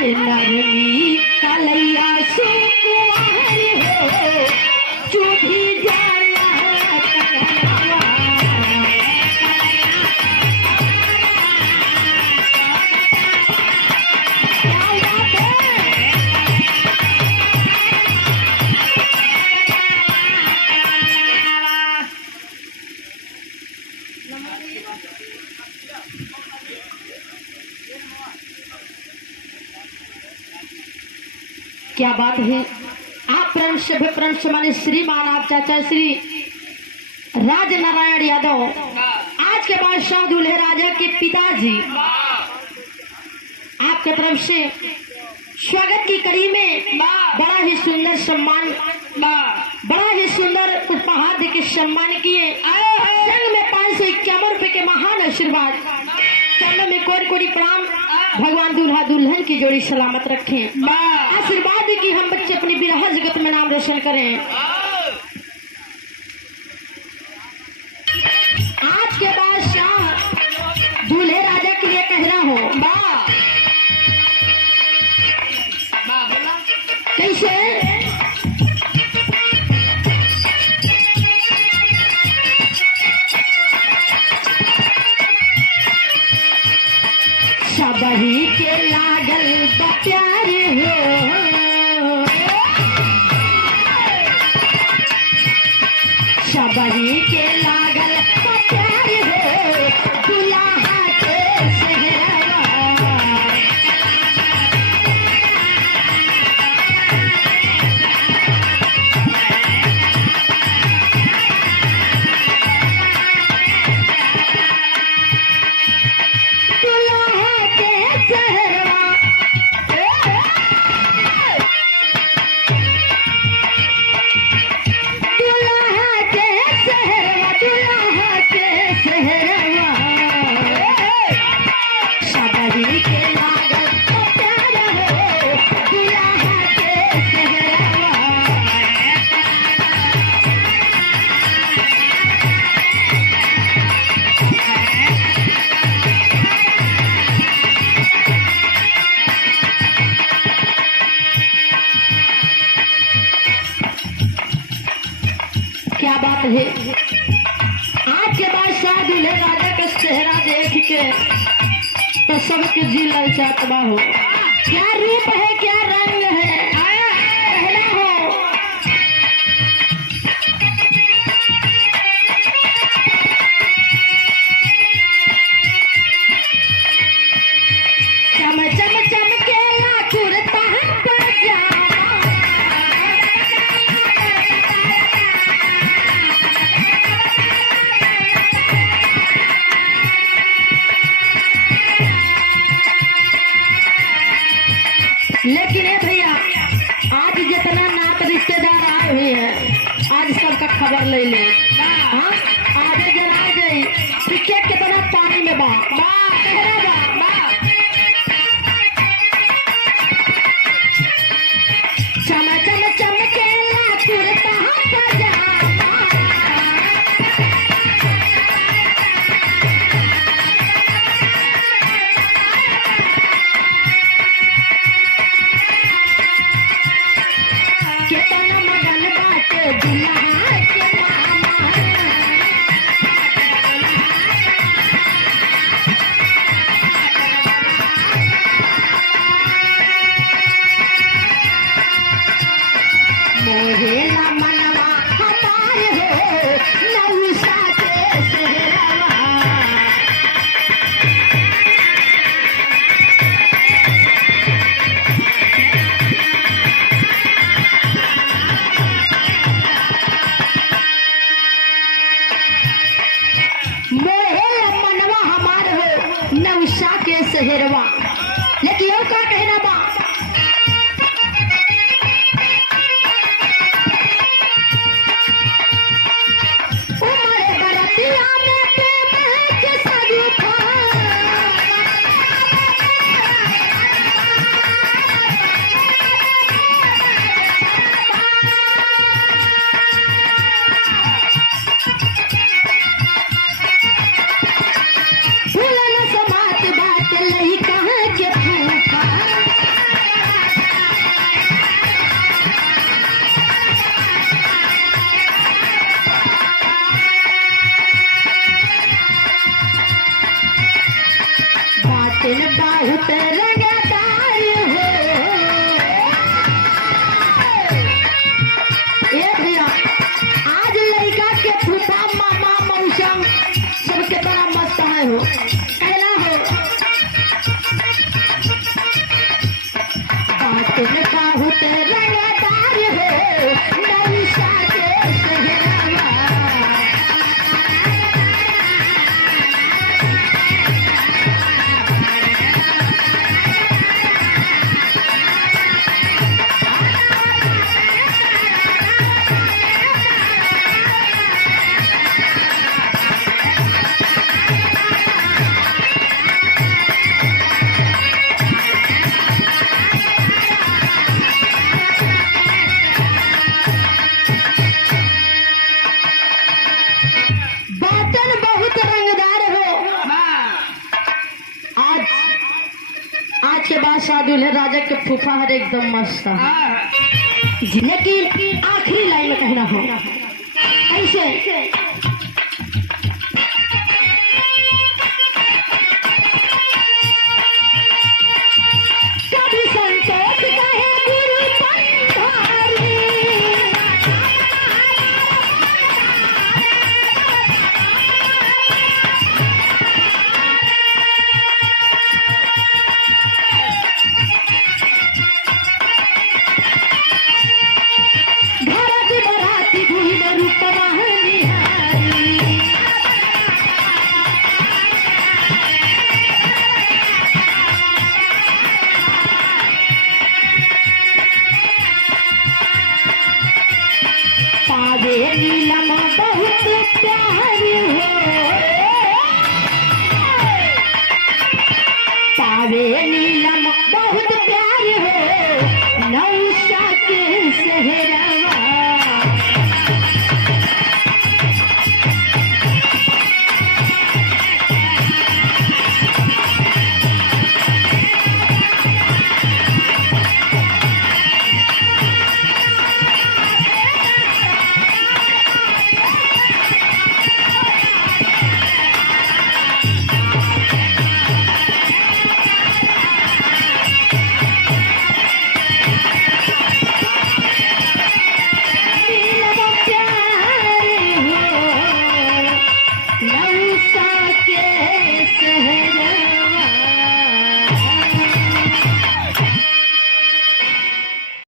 नरमी कलैया सुकुमार हो चूड़ी जाला कलैया। क्या बात है। आप प्रण से विप्रण से माने श्रीमान आप चाचा श्री राज नारायण यादव आज के बादशाह दूल्हे राजा के पिताजी आपके तरफ से स्वागत की कड़ी में बड़ा ही सुंदर सम्मान बड़ा ही सुंदर उपहार देके सम्मान किए। संग में 551 रुपए के महान आशीर्वाद चरणों में कोटि कोटि प्रणाम। भगवान दूल्हा दुल्हन की जोड़ी सलामत रखें। आशीर्वाद की हम बच्चे अपनी विरह जगत में नाम रोशन करें। आज के बादशाह दूल्हे राजा के लिए कहना हो कैसे सबही के लागल बा प्यार हो सबही के लागल बा प्यार हो दुल्हा के सेहरा। क्या बात है। आज के बाद शाह दूल्हे राजा का चेहरा देख के तो सबके जी ललचाता हो। क्या रूप है क्या रंग है कहना हो। चम चम चमकेला कुर्ता पजामा लेकिन भैया आज जितना नात रिश्तेदार आए हुए हैं आज सबका खबर ले ले। हाँ आगे जना जाए टिकट कितना पानी में बा चम चम चमकेला कुर्ता पजामा कितना मगन बाटे दुल्हा के मामा। तुम बहुत रंगदार हो नैसा के सहरवा। बातन बहुत रंगदार हो। आज आज के बाद शादी है राजा के फूफा हर एकदम मस्त है। लेकिन आखिरी लाइन में कहना हो ऐसे